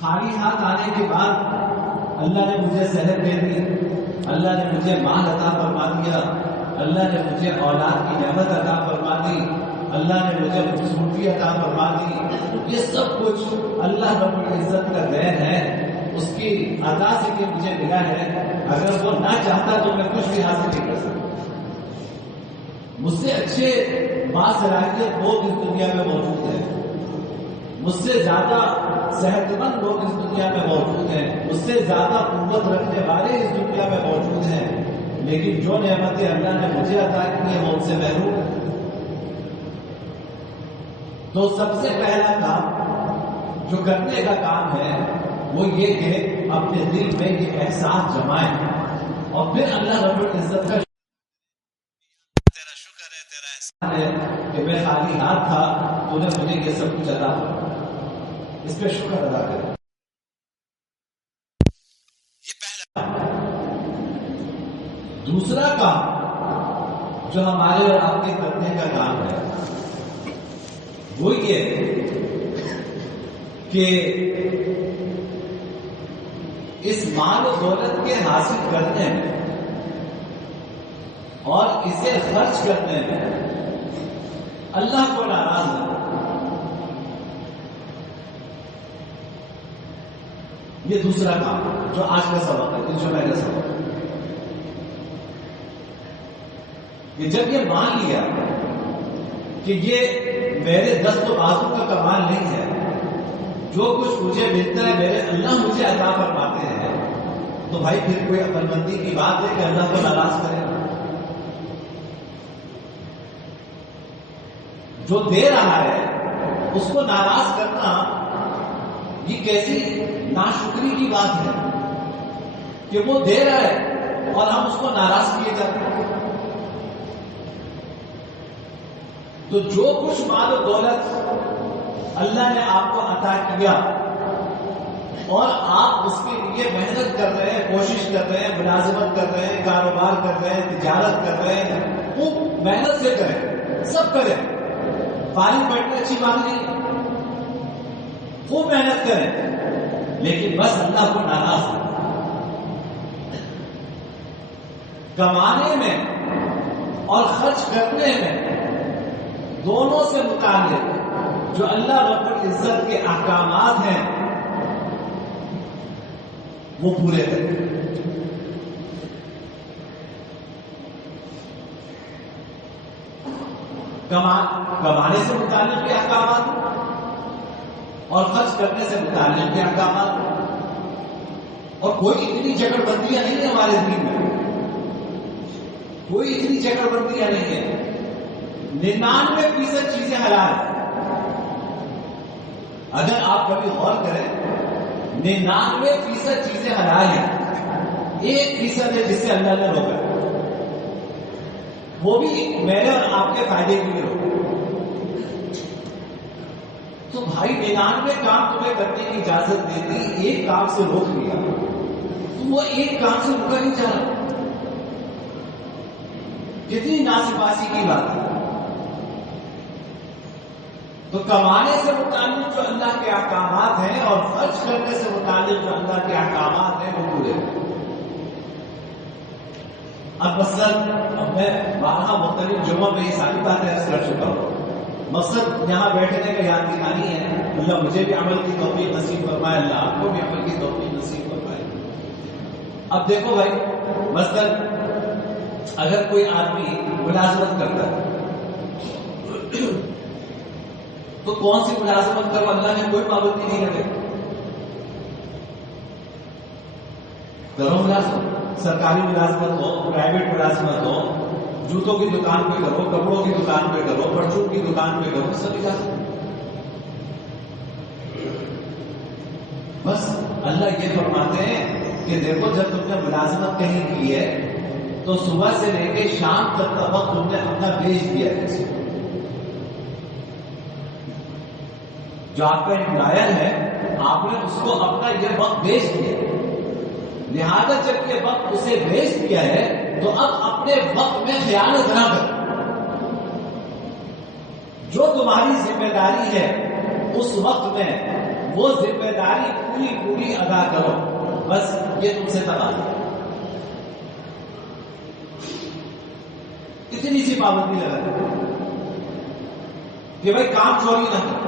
خالی ہاتھ آنے کے بعد اللہ نے مجھے صحت دے دی، اللہ نے مجھے مال عطا فرما دیا، اللہ نے مجھے اولاد کی نعمت عطا فرما دی، اللہ نے مجھے خوبصورتی عطا فرما دی، یہ سب کچھ اللہ رب العزت کا دین ہے، اس کی عطا سے کہ مجھے ملا ہے۔ اگر وہ نہ چاہتا تو میں کچھ بھی حاصل نہیں کر سکتا۔ مجھ سے اچھے باصلاحیت لوگ اس دنیا میں موجود ہیں، مجھ سے زیادہ صحت مند لوگ اس دنیا میں موجود ہیں، مجھ سے زیادہ قوت رکھنے والے اس دنیا میں موجود ہیں، لیکن جو نعمتیں اللہ نے مجھے عطا کی ہیں وہ ان سے محروم ہیں۔ تو سب سے پہلا کام جو کرنے کا کام ہے وہ یہ کہ اپنے دل میں یہ احساس جمائیں اور پھر اللہ رب العزت کا تیرا شکر ہے، تیرا احسان ہے کہ میں خالی ہاتھ تھا، تو نے مجھے یہ سب کچھ عطا کیا، اس پہ شکر ادا کریں۔ یہ پہلا دوسرا کام جو ہمارے اور آپ کے کرنے کا کام ہے وہ یہ کہ اس مال و دولت کے حاصل کرنے میں اور اسے خرچ کرنے میں اللہ کو ناراض ہے۔ یہ دوسرا کام جو آج کا سبق ہے، ترجمہ کا سبق ہے، کہ جب یہ مان لیا کہ یہ میرے دست و بازو کا کمال نہیں ہے، جو کچھ مجھے ملتا ہے میرے اللہ مجھے عطا فرماتے ہیں، تو بھائی پھر کوئی عقل مندی کی بات ہے کہ اللہ کو ناراض کرے؟ جو دے رہا ہے اس کو ناراض کرنا یہ کیسی ناشکری کی بات ہے کہ وہ دے رہا ہے اور ہم اس کو ناراض کیے جاتے ہیں۔ تو جو کچھ مال و دولت اللہ نے آپ کو عطا کیا اور آپ اس کے لیے محنت کر رہے ہیں، کوشش کر رہے ہیں، ملازمت کر رہے ہیں، کاروبار کر رہے ہیں، تجارت کر رہے ہیں، خوب محنت سے کریں، سب کریں، فارغ بیٹھنے اچھی بات نہیں، خوب محنت کریں، لیکن بس اللہ کو ناراض ہے۔ کمانے میں اور خرچ کرنے میں دونوں سے متعلق جو اللہ رب العزت کے احکامات ہیں وہ پورے کریں۔ کمانے سے متعلق کے احکامات اور خرچ کرنے سے متعلق کے احکامات، اور کوئی اتنی چکر بندیاں نہیں ہیں ہمارے دین میں، کوئی اتنی چکر بندیاں نہیں ہیں۔ 99% چیزیں حلال ہیں۔ اگر آپ کبھی غور کریں 99% چیزیں حلال ہیں، 1% ہے جس سے اللہ نے روکا، وہ بھی میرے اور آپ کے فائدے کے لیے روکا۔ تو بھائی 99 کام تمہیں کرنے کی اجازت دیتی، ایک کام سے روک لیا، تو وہ ایک کام سے رکا نہیں چاہ رہا، کتنی ناسپاسی کی بات ہے۔ تو کمانے سے متعلق جو اللہ کے احکامات ہیں اور خرچ کرنے سے متعلق جو اللہ کے احکامات ہیں وہ پورے ہیں۔ اب میں 12 مختلف جمعوں میں یہ ساری باتیں عرض کر چکا ہوں۔ مقصد یہاں بیٹھنے کا یاد دہانی ہے، اللہ مجھے بھی عمل کی توفیق نصیب فرمائے، اللہ آپ کو بھی عمل کی توفیق نصیب فرمائے۔ اب دیکھو بھائی، مثلاً اگر کوئی آدمی ملازمت کرتا ہے تو کون سی ملازمت کرو، اللہ نے کوئی پابندی نہیں لگے، کرو ملازمت، سرکاری ملازمت ہو، پرائیویٹ ملازمت ہو، جوتوں کی دکان پہ کرو، کپڑوں کی دکان پہ کرو، پرچون کی دکان پہ کرو، سب اجازت۔ بس اللہ یہ فرماتے ہیں کہ دیکھو جب تم نے ملازمت کہیں کی ہے تو صبح سے لے کے شام تک کا وقت تم نے اپنا بھیج دیا ہے، جو آپ کا امپلائر ہے آپ نے اس کو اپنا یہ وقت بھیج دیا، لہذا جب یہ وقت اسے بھیج دیا ہے تو اب اپنے وقت میں خیانت نہ کرو، جو تمہاری ذمہ داری ہے اس وقت میں وہ ذمہ داری پوری پوری ادا کرو، بس یہ تم سے تقاضا ہے۔ اتنی سی پابندی لگا دی کہ بھائی کام چوری نہ کرو،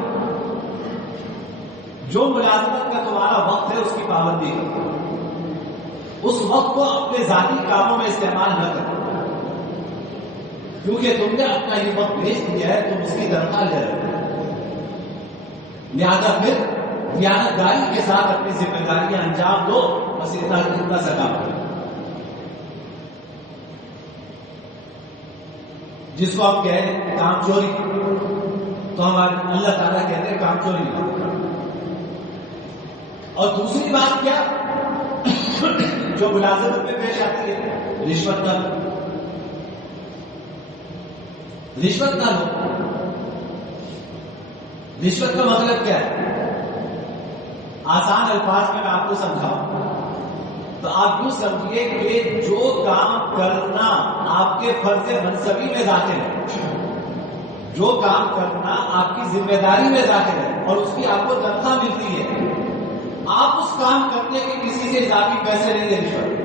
جو ملازمت کا تمہارا وقت ہے اس کی پابندی کرو، اس وقت کو اپنے ذاتی کاموں میں استعمال نہ کرو، کیونکہ تم نے اپنا یہ وقت بھیج دیا ہے، تم اس کی تنخواہ لے رہے ہو، لہٰذا پھر دیانتداری کے ساتھ اپنی ذمہ داریاں انجام دو، بس اتنا سا کام کرو۔ جس کو آپ کہہ ہیں کام چوری، تو ہمارے اللہ تعالیٰ کہتے ہیں کام چوری نہ کرو۔ اور دوسری بات کیا جو ملازمت میں پیش آتی ہے، رشوت نہ لو، رشوت نہ لو۔ رشوت کا مطلب کیا ہے؟ آسان الفاظ میں آپ کو سمجھاؤں تو آپ یوں سمجھیے کہ جو کام کرنا آپ کے فرض منصبی میں داخل ہے، جو کام کرنا آپ کی ذمہ داری میں داخل ہے اور اس کی آپ کو تنخواہ ملتی ہے، آپ اس کام کرنے کے کسی سے اضافی پیسے نہیں لے رشوت۔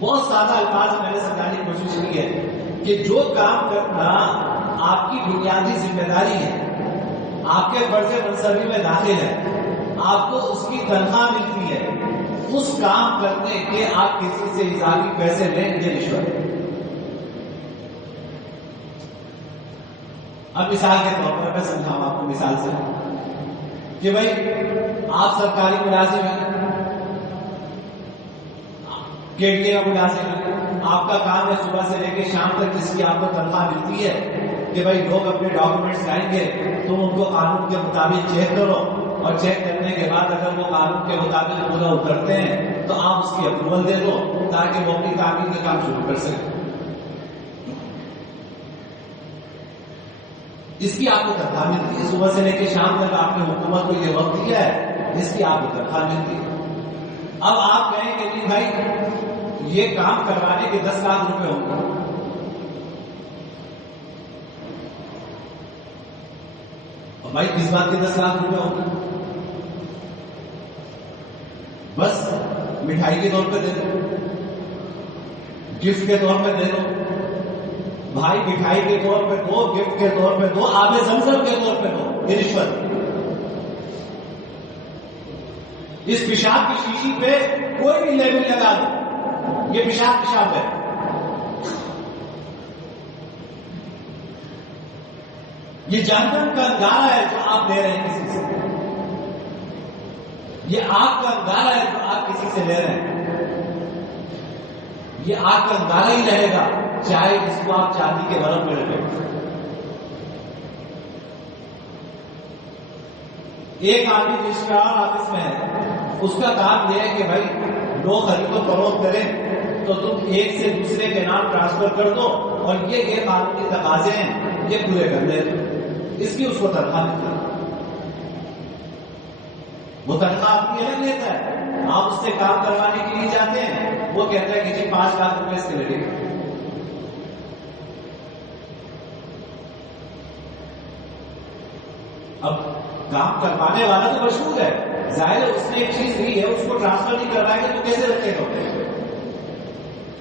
بہت سادہ الفاظ میں نے سمجھانے کی کوشش کی ہے کہ جو کام کرنا آپ کی بنیادی ذمہ داری ہے، آپ کے فرض منصبی میں داخل ہے، آپ کو اس کی تنخواہ ملتی ہے، اس کام کرنے کے آپ کسی سے اضافی پیسے لیں، یہ رشوت ہے۔ اب مثال کے طور پر میں سمجھاؤں آپ کو مثال سے کہ بھائی آپ سرکاری ملازم ہیں، KDA کا ملازم ہے، آپ کا کام ہے صبح سے لے کے شام تک جس کی آپ کو تنخواہ ملتی ہے کہ بھائی لوگ اپنے ڈاکومنٹس لائیں گے، تم ان کو قانون کے مطابق چیک کرو، اور چیک کرنے کے بعد اگر وہ قانون کے مطابق پورا اترتے ہیں تو آپ اس کی اپروول دے دو تاکہ وہ اپنی تعمیر کا کام شروع کر سکیں۔ اس کی آپ کو تنخواہ ملتی ہے، صبح سے لے کے شام تک آپ نے حکومت کو یہ وقت دیا ہے، اس کی آپ کو تنخواہ ملتی ہے۔ اب آپ کہیں کہ نہیں بھائی یہ کام کروانے کے 10 لاکھ روپے ہوں گے، اور بھائی کس بات کے 10 لاکھ روپے ہوں گے؟ بس مٹھائی کے طور پہ دے دو، گفٹ کے طور پہ دے دو، بھائی مٹھائی کے طور پہ دو، گفٹ کے طور پہ دو، آب زمزم کے طور پہ دو، یہ رشوت۔ اس پیشاب کی شیشی پہ کوئی بھی لیبل لگا دو، یہ پیشاب ہے۔ یہ جہنم کا انگارہ ہے جو آپ لے رہے ہیں کسی سے، یہ آگ کا انگارہ ہے جو آپ کسی سے لے رہے ہیں، یہ آگ کا انگارہ ہی رہے گا چاہے اس کو آپ چاندی کے برف میں رکھیں۔ ایک آدمی رجسٹرار آفس میں ہے، اس کا کام یہ ہے کہ بھائی لوگ خرید و فروخت کریں تو تم ایک سے دوسرے کے نام ٹرانسفر کر دو، اور یہ قانونی تقاضے ہیں یہ پورے کر دے، اس کی اس کو تنخواہ ملتی ہے۔ وہ تنخواہ اپنی الگ لیتا ہے، آپ اس سے کام کروانے کے لیے جاتے ہیں، وہ کہتا ہے کہ جی 5 لاکھ روپے اس کے لگے گا۔ اب کام کروانے والا تو مشہور ہے، ظاہر ہے اس نے ایک چیز لی ہے، اس کو ٹرانسفر نہیں کروائے گا تو کیسے رکھے گا؟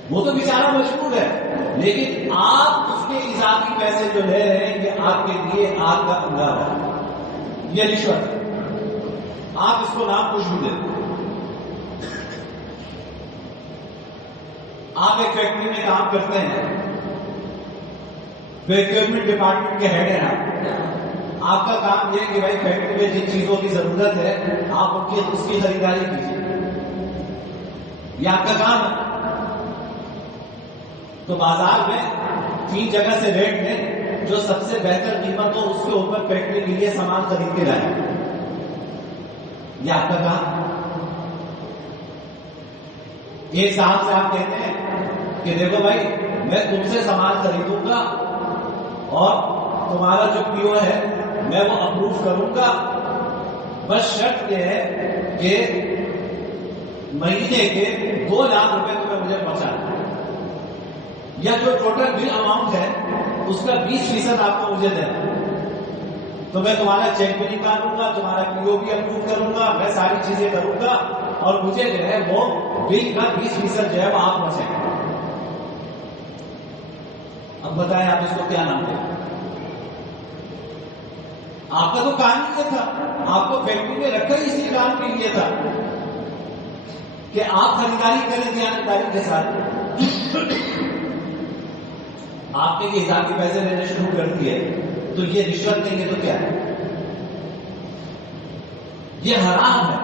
وہ تو بیچارہ مشہور ہے، لیکن آپ اس کے اضافی پیسے جو لے رہے ہیں یہ آپ کے لیے آگ کا انگارہ ہے، یہ رشوت ہے۔ آپ اس کو نام کچھ بھی دیں۔ آپ ایک فیکٹری میں کام کرتے ہیں، پروکیورمنٹ ڈپارٹمنٹ کے ہیڈ ہیں، آپ کا کام یہ کہ بھائی فیکٹری میں جن چیزوں کی ضرورت ہے آپ اس کی خریداری کیجیے، یہ آپ کا کام ہے۔ تو بازار میں 3 جگہ سے ریٹ لیں، جو سب سے بہتر قیمت ہو اس کے اوپر فیکٹری کے لیے سامان خرید کے لائیں، یہ آپ کا کام۔ ایک صاحب سے آپ کہتے ہیں کہ دیکھو بھائی میں تم سے سامان خریدوں گا اور تمہارا جو PO ہے میں وہ اپروو کروں گا، بس شرط یہ ہے کہ مہینے کے 2 لاکھ روپے تمہیں مجھے پہنچانا ہے، یا جو ٹوٹل بل اماؤنٹ ہے اس کا 20% آپ کو مجھے دینا ہے۔ تو میں تمہارا چیک بھی نکالوں گا، تمہارا PO بھی اپروو کروں گا، میں ساری چیزیں کروں گا، اور مجھے جو ہے وہ بل کا 20% جو ہے وہ آپ بچائیں گے۔ اب بتائیں آپ اس کو کیا نام دیں؟ آپ کا تو کام ہی یہ تھا، آپ کو فیکٹری میں رکھا ہی اسی کام کے لیے تھا کہ آپ خریداری کریں دیانتداری کے ساتھ۔ آپ نے یہ اضافی پیسے لینے شروع کر دیے تو یہ رشوت دیں گے تو کیا ہے؟ یہ حرام ہے۔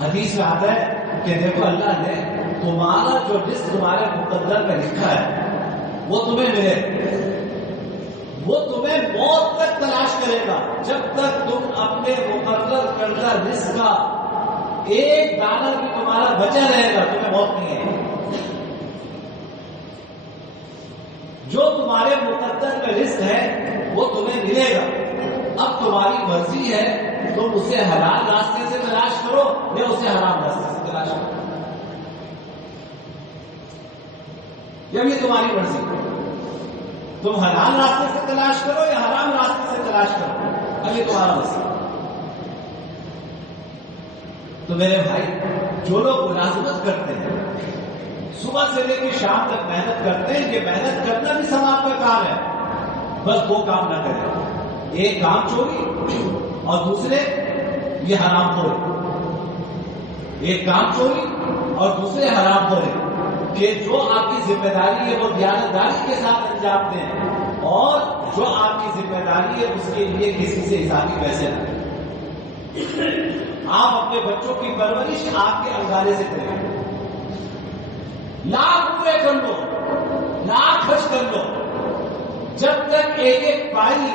حدیث میں آتا ہے کہ دیکھو اللہ نے تمہارا جو رزق تمہارے مقدر میں لکھا ہے وہ تمہیں ملے، وہ تمہیں موت تک تلاش کرے گا۔ جب تک تم اپنے مقرر کردہ رزق کا $1 بھی تمہارا بچا رہے گا تمہیں موت نہیں ہے۔ جو تمہارے مقدر میں رزق ہے وہ تمہیں ملے گا۔ اب تمہاری مرضی ہے تم اسے حلال راستے سے تلاش کرو یا اسے حرام راستے سے تلاش کرو، جب یہ تمہاری مرضی ہے تم حلال راستے سے تلاش کرو یا حرام راستے سے تلاش کرو، اب یہ تمہارا مسئلہ۔ تو میرے بھائی، جو لوگ ملازمت کرتے ہیں صبح سے لے کے شام تک محنت کرتے ہیں، یہ محنت کرنا بھی ثواب کا کام ہے، بس وہ کام نہ کرے، ایک کام چوری اور دوسرے یہ حرام خوری، ایک کام چوری اور دوسرے حرام خوری، کہ جو آپ کی ذمہ داری ہے وہ دیانتداری کے ساتھ انجام دیں، اور جو آپ کی ذمہ داری ہے اس کے لیے کسی سے اضافی پیسے نہ دیں۔ آپ اپنے بچوں کی پرورش آپ کے انگارے سے کریں، لاکھ پورے کر لو، لاکھ خرچ کر لو، جب تک ایک ایک پائی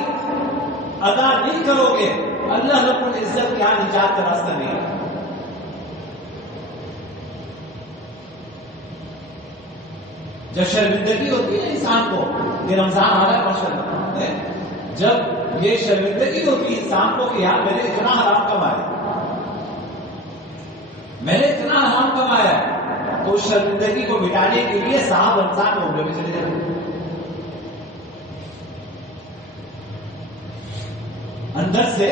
ادا نہیں کرو گے اللہ رب العزت یہاں نجات کا راستہ نہیں ہے۔ جب شرمندگی ہوتی ہے انسان کو، یہ رمضان آ رہا ہے ماشاءاللہ، جب یہ شرمندگی ہوتی ہے انسان کو کہ یار میں نے اتنا حرام کمایا، میں نے اتنا حرام کمایا، تو اس شرمندگی کو مٹانے کے لیے صاحب رمضان عمرے میں چلے جائیں۔ اندر سے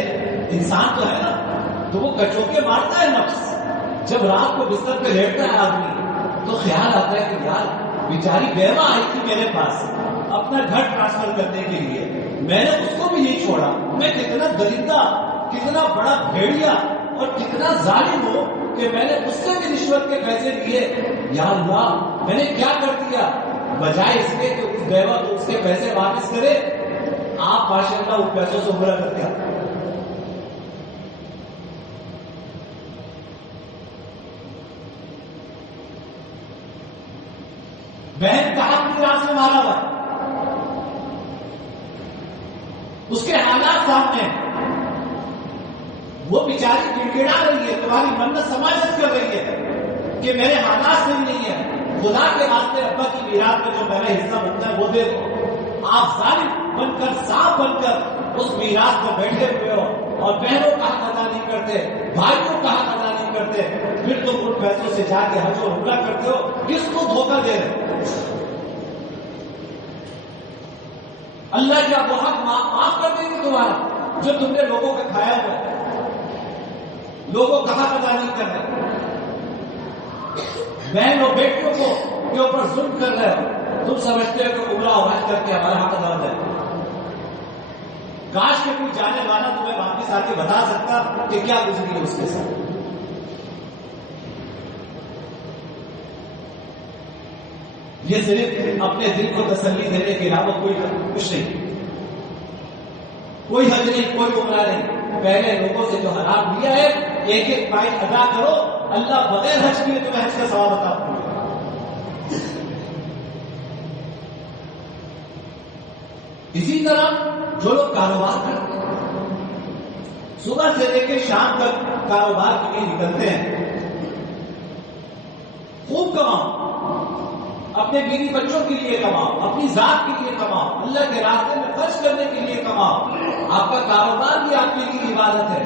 انسان تو ہے نا، تو وہ کچوکے مارتا ہے نفس۔ جب رات کو بستر پہ لیٹتا ہے آدمی تو خیال آتا ہے کہ یار بیچاری بیوہ آئی تھی میرے پاس اپنا گھر ٹرانسفر کرنے کے لیے، میں نے اس کو بھی نہیں چھوڑا، میں کتنا درندہ، کتنا بڑا بھیڑیا اور کتنا ظالم ہوں کہ میں نے اس سے بھی رشوت کے پیسے لیے، یا اللہ میں نے کیا کر دیا۔ بجائے اس کے کہ اس بیوہ کو اس کے پیسے واپس کرے، آپ ماشاءاللہ ان پیسوں سے عمرہ کر دیا۔ بہن کا حق میراث میں مارا ہوا، اس کے حالات سامنے، وہ بیچاری گڑگڑا رہی ہے، تمہاری منت سماجت کر رہی ہے کہ میرے حالات صحیح نہیں ہے، خدا کے واسطے ابا کی میراث میں جو میرا حصہ بنتا ہے وہ دے دو۔ آپ ظالم بن کر، صاحب بن کر اس میراث میں بیٹھے ہوئے ہو، اور بہنوں کا حق ادا نہیں کرتے، بھائیوں کا حق ادا نہیں کرتے، پھر تم ان پیسوں سے جا کے حج اور عمرہ کرتے ہو، کس کو دھوکہ دے رہے؟ اللہ کیا وہ حق معاف کر دیں گے تمہارا جو تم نے لوگوں کا کھایا ہوا ہے؟ لوگوں کا حق ادا نہیں کر رہے، بہن اور بیٹیوں کو کے اوپر ظلم کر رہے ہو، تم سمجھتے ہو کہ عمرہ اور حج کر کے ہمارا حق ادا ہو جائے۔ کاش کہ کوئی جانے والا تمہیں واپس آ کے بتا سکتا کہ کیا گزری ہے اس کے ساتھ۔ یہ صرف اپنے دل کو تسلی دینے کے علاوہ کوئی کچھ نہیں، کوئی حج نہیں، کوئی عمرہ نہیں۔ پہلے لوگوں سے جو حرام لیا ہے ایک ایک پائی ادا کرو، اللہ بغیر حج کیے تمہیں حج کا ثواب عطا کرے گا۔ اسی طرح جو لوگ کاروبار کرتے ہیں، صبح سے لے کے شام تک کاروبار کے لیے نکلتے ہیں، خوب کماؤ، اپنے بیوی بچوں کے لیے کماؤ، اپنی ذات کے لیے کماؤ، اللہ کے راستے میں خرچ کرنے کے لیے کماؤ۔ آپ کا کاروبار بھی آپ کے لیے عبادت ہے،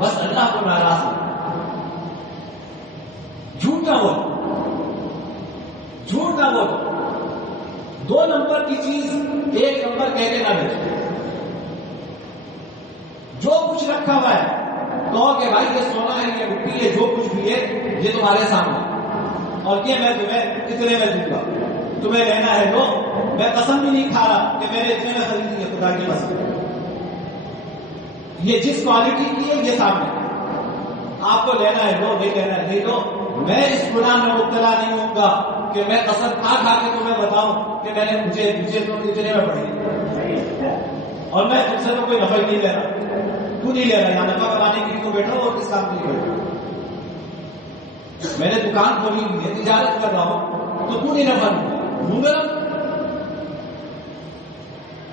بس اللہ کو ناراض ہو، جھوٹ نہ بولو، جھوٹ نہ بولو، 2 نمبر کی چیز 1 نمبر کہہ کے نہ بیچو۔ کچھ رکھا ہوا ہے کہو کہ بھائی یہ سونا ہے، یہ مٹی ہے، جو کچھ بھی ہے یہ تمہارے سامنے، اور یہ میں تمہیں اتنے میں دوں گا، تمہیں لینا ہے لو، میں قسم بھی نہیں کھا رہا کہ میں نے اتنے میں خریدی ہے، خدا کی قسم، یہ جس کوالٹی کی ہے یہ سامنے، آپ کو لینا ہے لو، نہیں لینا ہے نہیں لو، میں اس گناہ میں مبتلا نہیں ہوں گا کہ میں قسم کھا کھا کے تمہیں بتاؤں کہ میں نے مجھے تو اتنے میں پڑھی، اور میں تم سے تو کوئی نفع نہیں لے رہا، تو نہیں لے رہا، یہاں نفع کمانے کے لیے تو بیٹھا ہو اور کس کام کے لیے بیٹھا، میں نے دکان کھولی ہوئی ہے، تجارت کر رہا ہوں، تو تو نہیں نفع لوں گا،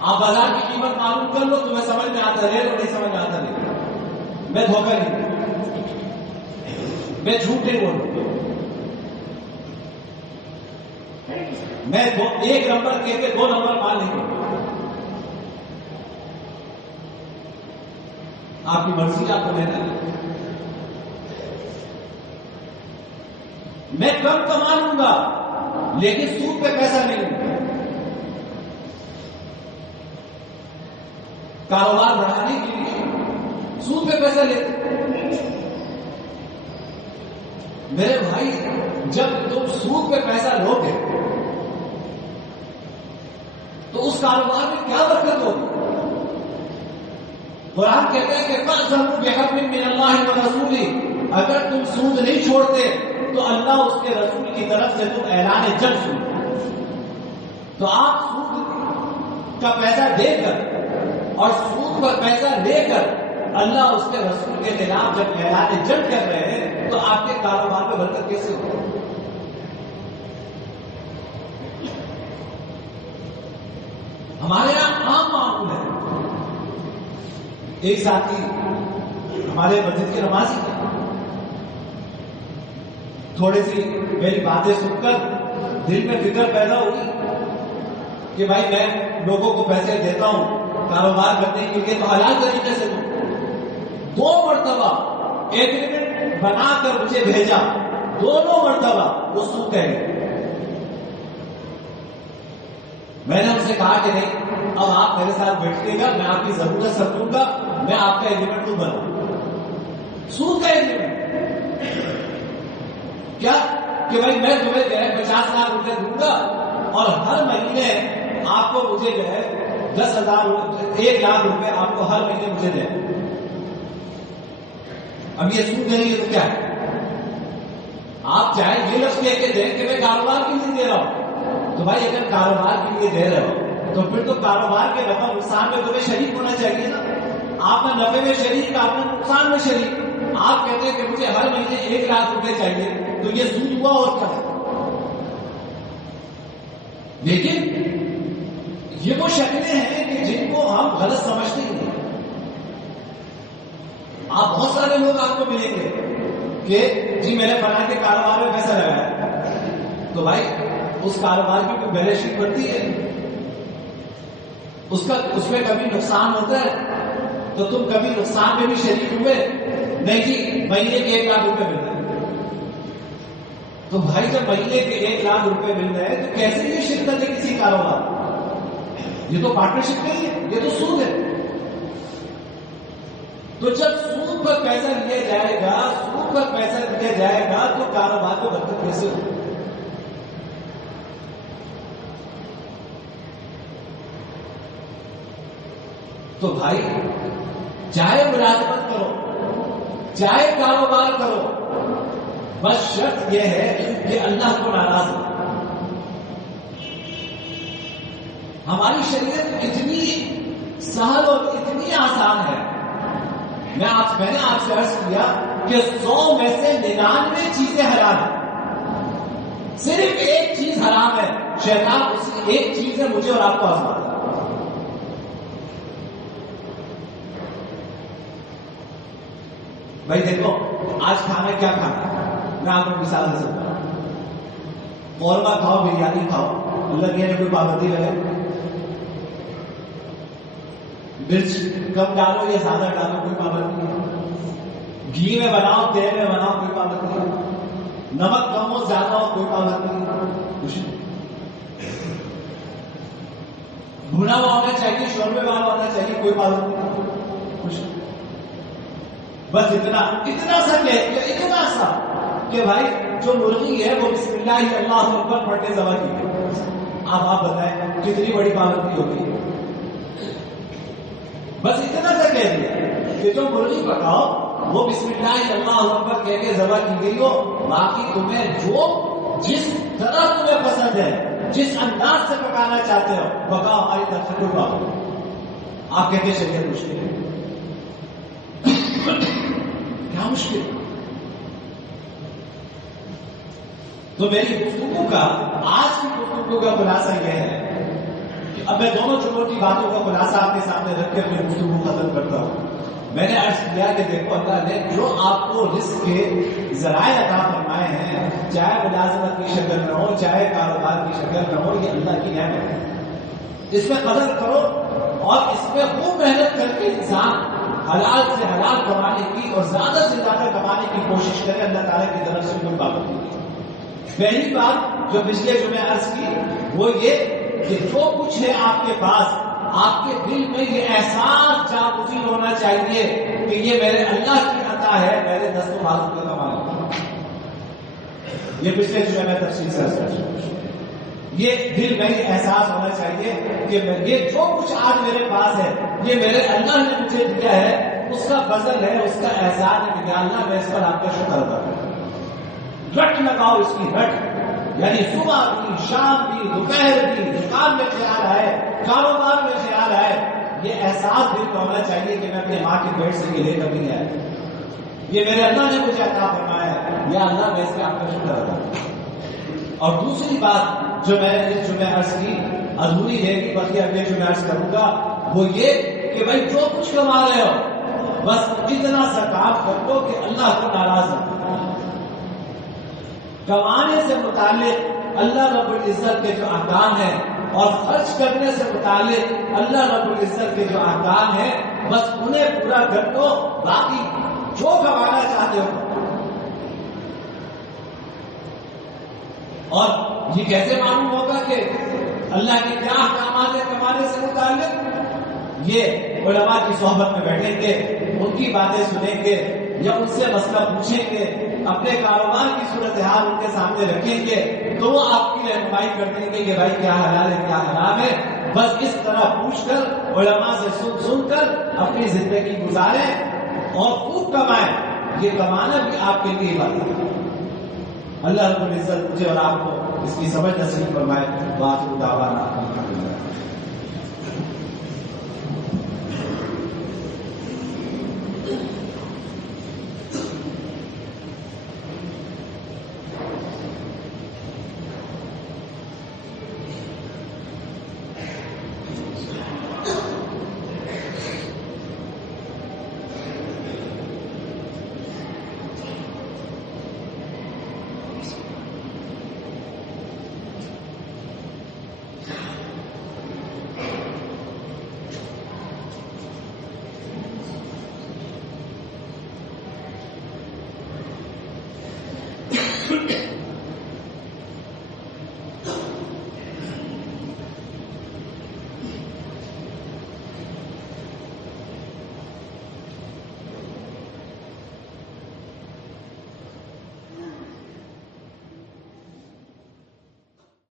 آپ بازار کی قیمت معلوم کر لو، تمہیں سمجھ میں آتا ہے، نہیں سمجھ میں آتا نہیں، میں دھوکہ نہیں، میں جھوٹ نہیں بولوں، میں ایک نمبر کہہ کے 2 نمبر مال نہیں کروں، آپ کی مرضی آپ کو لینا ہے، میں کم کما لوں گا لیکن سود پہ پیسہ نہیں لوں گا، کاروبار بڑھانے کے لیے سود پہ پیسہ لیتے، میرے بھائی جب تم سود پہ پیسہ لوگے تو اس کاروبار میں کیا برکت ہوگی؟ قرآن کہتے ہیں کہ فَأْذَنُوا بِحَبْلٍ مِّنَ اللَّهِ وَرَسُولِهِ، اگر تم سود نہیں چھوڑتے تو اللہ اس کے رسول کی طرف سے تم اعلان جنگ سنو، تو آپ سود کا پیسہ دے کر اور سود پر پیسہ لے کر اللہ اس کے رسول کے خلاف جب اعلان جنگ کر رہے ہیں تو آپ کے کاروبار میں برکت کیسے ہوگی؟ ہمارے یہاں عام معمول ہے، ایک ساتھی ہمارے مسجد کے نمازی تھے، تھوڑی سی میری باتیں سن کر دل میں فکر پیدا ہوئی کہ بھائی میں لوگوں کو پیسے دیتا ہوں کاروبار کرنے کے لیے تو حلال طریقے سے دوں، 2 مرتبہ ایگریمنٹ بنا کر مجھے بھیجا، دونوں مرتبہ وہ سود کہہ گئے، میں نے ان سے کہا کہ نہیں اب آپ میرے ساتھ بیٹھیے گا، میں آپ کی ضرورت سمجھوں گا، میں آپ کا ایگریمنٹ تو بناؤں، سود کا ایگریمنٹ کیا کہ بھائی میں تمہیں جو ہے 50 لاکھ روپے دوں گا اور ہر مہینے آپ کو مجھے جو ہے 10,000 1 لاکھ روپے آپ کو ہر مہینے مجھے دیں، اب یہ سود نہیں ہے تو کیا ہے؟ آپ چاہے یہ لفظ کہہ کے دیں کہ میں کاروبار کے لیے دے رہا ہوں، تو بھائی اگر کاروبار کے لیے دے رہے ہو تو پھر تو کاروبار کے نفع نقصان میں تمہیں شریک ہونا چاہیے نا، آپ نے نفع میں شریک، آپ نے نقصان میں شریک، آپ کہتے ہیں کہ مجھے ہر مہینے 1 لاکھ روپے چاہیے تو یہ سود ہوا اور کیا ہے؟ لیکن یہ وہ شکلیں ہیں کہ جن کو ہم غلط سمجھتے ہیں، آپ بہت سارے لوگ آپ کو ملیں گے کہ جی میں نے فلاں کے کاروبار میں پیسہ لگایا، تو بھائی اس کاروبار کی کوئی بیلنس شیٹ بنتی ہے، اس میں کبھی نقصان ہوتا ہے تو تم کبھی نقصان میں بھی شریک ہوئے؟ نہیں جی مہینے کے 1 لاکھ روپے مل رہے ہیں، تو بھائی جب مہینے کے 1 لاکھ روپے مل رہے ہیں تو کیسے یہ شرکت ہے کسی کاروبار؟ یہ تو پارٹنرشپ نہیں ہے، یہ تو سود ہے، تو جب سود پر پیسہ لیا جائے گا، سود پر پیسہ لیا جائے گا تو کاروبار کو برکت کیسے ہوگی؟ تو بھائی چاہے ملازمت کرو چاہے کاروبار کرو، بس شرط یہ ہے کہ اللہ کو ناراض ہو۔ ہماری شریعت اتنی سہل اور اتنی آسان ہے، میں نے آپ سے عرض کیا کہ 100 میں سے 99 چیزیں حلال ہیں، صرف ایک چیز حرام ہے، شیطان اسی ایک چیز ہے مجھے اور آپ کو آزماتا ہے۔ بھائی دیکھو آج کھانا کیا کھانا، میں آپ کو مثال دے سکتا ہوں، قورمہ کھاؤ، بریانی کھاؤ، اللہ کی کوئی پابندی لگے، مرچ کم ڈالو یا زیادہ ڈالو کوئی پابندی نہیں، گھی میں بناؤ تیل میں بناؤ کوئی پابندی نہیں، نمک کم ہو زیادہ ہو کوئی پابندی نہیں، کچھ نہیں، بھنا ہوا ہونا چاہیے، شوربے والا ہونا چاہیے، کوئی پابندی نہیں، کچھ نہیں۔ بس اتنا سا اتنا سا کہ بھائی جو مرغی ہے وہ بسم اللہ اللہ اکبر پڑھ کے ذبح کی گئی. اب آپ بتائیں کتنی بڑی پابندی ہوگی. بس اتنا سا کہہ دیا کہ جو مرغی پکاؤ وہ بسم اللہ اللہ اکبر کہہ کے ذبح کی گئی ہو. باقی تمہیں جس طرح تمہیں پسند ہے, جس انداز سے پکانا چاہتے ہو پکاؤ, ہماری طرف سے کوئی بات نہیں. آپ کہتے ہیں شریعت مشکل ہے. کیا مشکل؟ تو میری گفتگو کا, آج کی گفتگو کا خلاصہ یہ ہے کہ اب میں دونوں چھوٹی باتوں کا خلاصہ آپ کے سامنے رکھ کے اپنی گفتگو ختم کرتا ہوں. میں نے عرض کیا کہ دیکھو اللہ نے جو آپ کو رزق کے ذرائع عطا فرمائے ہیں, چاہے ملازمت کی شکل میں ہو, چاہے کاروبار کی شکل میں ہو, یہ اللہ کی نعمت ہے. اس میں قدر کرو اور اس میں خوب محنت کر کے انسان حلال سے حلال کمانے کی اور زیادہ سے زیادہ کمانے کی کوشش کرے. اللہ تعالیٰ کی طرف سے کوئی پابندی نہیں. پہلی بات جو پچھلے جمعے عرض کی وہ یہ کہ جو کچھ ہے آپ کے پاس, آپ کے دل میں یہ احساس جاگزین ہونا چاہیے کہ یہ میرے اللہ کی عطا ہے, میرے دست و بازو کا کمال. یہ پچھلے جمعے میں تفصیل سے عرض کر, یہ دل میں یہ احساس ہونا چاہیے کہ یہ جو کچھ آج میرے پاس ہے یہ میرے اللہ نے مجھے دیا ہے, اس کا فضل ہے, اس کا احسان ہے کہ اللہ میں اس پر آپ کا شکر ادا کروں. رٹ لگاؤ اس کی رٹ, یعنی صبح بھی, شام بھی, دوپہر بھی, دکان میں خیال آئے, کاروبار میں خیال آئے, یہ احساس دل میں ہونا چاہیے کہ میں اپنے ماں کے پیٹ سے یہ لے کبھی نہیں آیا, یہ میرے اللہ نے مجھے عطا فرمایا ہے, یا اللہ میں اس پہ آپ کا شکر ادا کروں. اور دوسری بات جو میں نے اس جمعے عرض کی ادھوری ہے کہ بلکہ اگلے جمعے عرض کروں گا, وہ یہ کہ بھائی جو کچھ کما رہے ہو بس اتنا سا کام کر دو کہ اللہ کو ناراض نہ کرو. کمانے سے متعلق اللہ رب العزت کے جو احکام ہیں اور خرچ کرنے سے متعلق اللہ رب العزت کے جو احکام ہیں بس انہیں پورا کر دو. باقی جو کمانا چاہتے ہو. اور یہ کیسے معلوم ہوگا کہ اللہ کے کیا احکامات ہیں کمانے سے متعلق؟ یہ علماء کی صحبت میں بیٹھیں گے, ان کی باتیں سنیں گے یا ان سے مسئلہ پوچھیں گے, اپنے کاروبار کی صورتحال ان کے سامنے رکھیں گے تو وہ آپ کی رہنمائی کر دیں گے کہ بھائی کیا حلال ہے کیا حرام ہے. بس اس طرح پوچھ کر علماء سے سن کر اپنی زندگی گزاریں اور خوب کمائیں. یہ کمانا بھی آپ کے لیے بات ہے. اللہ رب العزت مجھے اور آپ کو اس کی سمجھ نصیب فرمائے. بات دعوانا